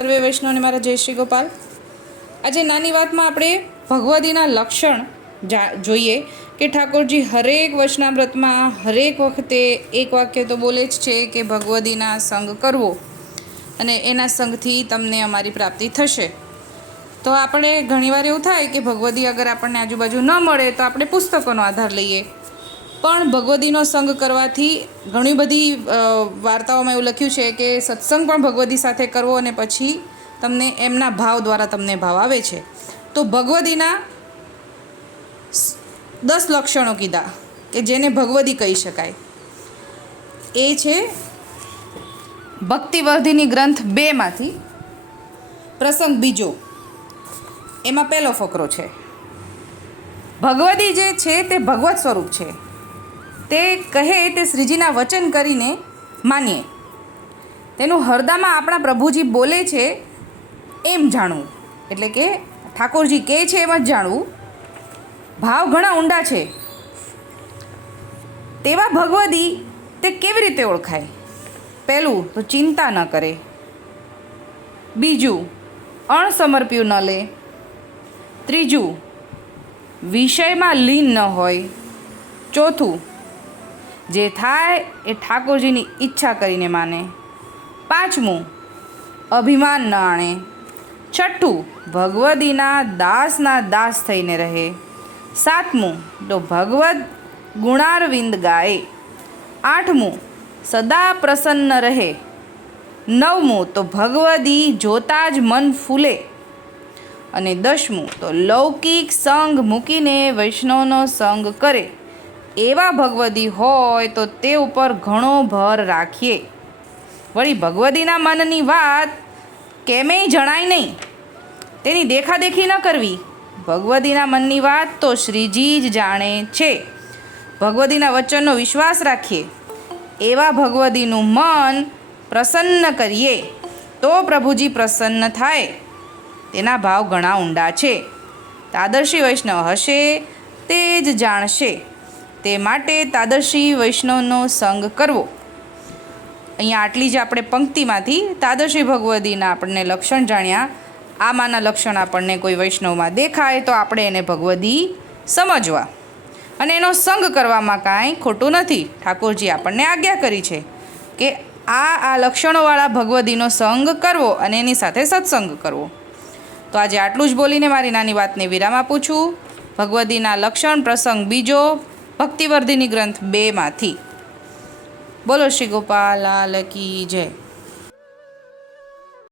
સર્વે વૈષ્ણવને મારા જય શ્રી ગોપાલ. આજે નાની વાતમાં આપણે ભગવદીના લક્ષણ જોઈએ કે ઠાકોરજી હરેક વચનામૃતમાં હરેક વખતે એક વાક્ય તો બોલે જ છે કે ભગવદીના સંગ કરવો અને એના સંગથી તમને અમારી પ્રાપ્તિ થશે. તો આપણે ઘણીવાર એવું થાય કે ભગવદી અગર આપણને આજુબાજુ ન મળે તો આપણે પુસ્તકોનો આધાર લઈએ. પણ ભગવદીનો સંગ કરવાથી ઘણી બધી વાર્તાઓમાં એવું લખ્યું છે કે સત્સંગ પણ ભગવદી સાથે કરવો અને પછી તમને એમના ભાવ દ્વારા તમને ભાવ આવે છે. તો ભગવદીના દસ લક્ષણો કીધા કે જેને ભગવદી કહી શકાય. એ છે, ભક્તિવર્ધિની ગ્રંથ બેમાંથી પ્રસંગ બીજો. એમાં પહેલો ફકરો છે. ભગવદી જે છે તે ભગવત સ્વરૂપ છે. તે કહે, તે શ્રીજીના વચન કરીને માનીએ. તેનું હરદામાં આપણા પ્રભુજી બોલે છે એમ જાણવું. એટલે કે ઠાકોરજી કહે છે એમ જ જાણવું. ભાવ ઘણા ઊંડા છે. તેવા ભગવદી તે કેવી રીતે ઓળખાય? પહેલું તો ચિંતા ન કરે. બીજું, અણસમર્પ્યું ન લે. ત્રીજું, વિષયમાં લીન ન હોય. ચોથું જે થાય એ ઠાકોરજીની ઈચ્છા કરીને માને. પાંચમું, અભિમાન ન આણે. છઠ્ઠું, ભગવદીના દાસના દાસ થઈને રહે. સાતમું, તો ભગવદ ગુણારવિંદ ગાય. આઠમું, સદા પ્રસન્ન રહે. નવમું, તો ભગવદી જોતા જ મન ફૂલે. અને દસમું, તો લૌકિક સંગ મૂકીને વૈષ્ણવનો સંગ કરે. એવા ભગવદી હોય તો તે ઉપર ઘણો ભર રાખીએ. વળી ભગવદીના મનની વાત કેમેય જણાય નહીં. તેની દેખાદેખી ન કરવી. ભગવદીના મનની વાત તો શ્રીજી જ જાણે છે. ભગવદીના વચનનો વિશ્વાસ રાખીએ. એવા ભગવદીનું મન પ્રસન્ન કરીએ તો પ્રભુજી પ્રસન્ન થાય. તેના ભાવ ઘણા ઊંડા છે. તાદર્શી વૈષ્ણવ હશે તે જ જાણશે. તે માટે તાદર્શી વૈષ્ણવનો સંગ કરવો. અહીંયા આટલી જ આપણે પંક્તિમાંથી તાદર્શી ભગવદીના આપણને લક્ષણ જાણ્યા. આમાંના લક્ષણ આપણને કોઈ વૈષ્ણવમાં દેખાય તો આપણે એને ભગવદી સમજવા. અને એનો સંગ કરવામાં કાંઈ ખોટું નથી. ઠાકોરજી આપણને આજ્ઞા કરી છે કે આ આ લક્ષણોવાળા ભગવદીનો સંગ કરવો અને એની સાથે સત્સંગ કરવો. તો આજે આટલું જ બોલીને મારી નાની વાતને વિરામ આપું છું. ભગવદીના લક્ષણ પ્રસંગ બીજો ભક્તિવર્ધિની ગ્રંથ બેમાંથી. બોલો શ્રી ગોપાલ લાલ કી જય.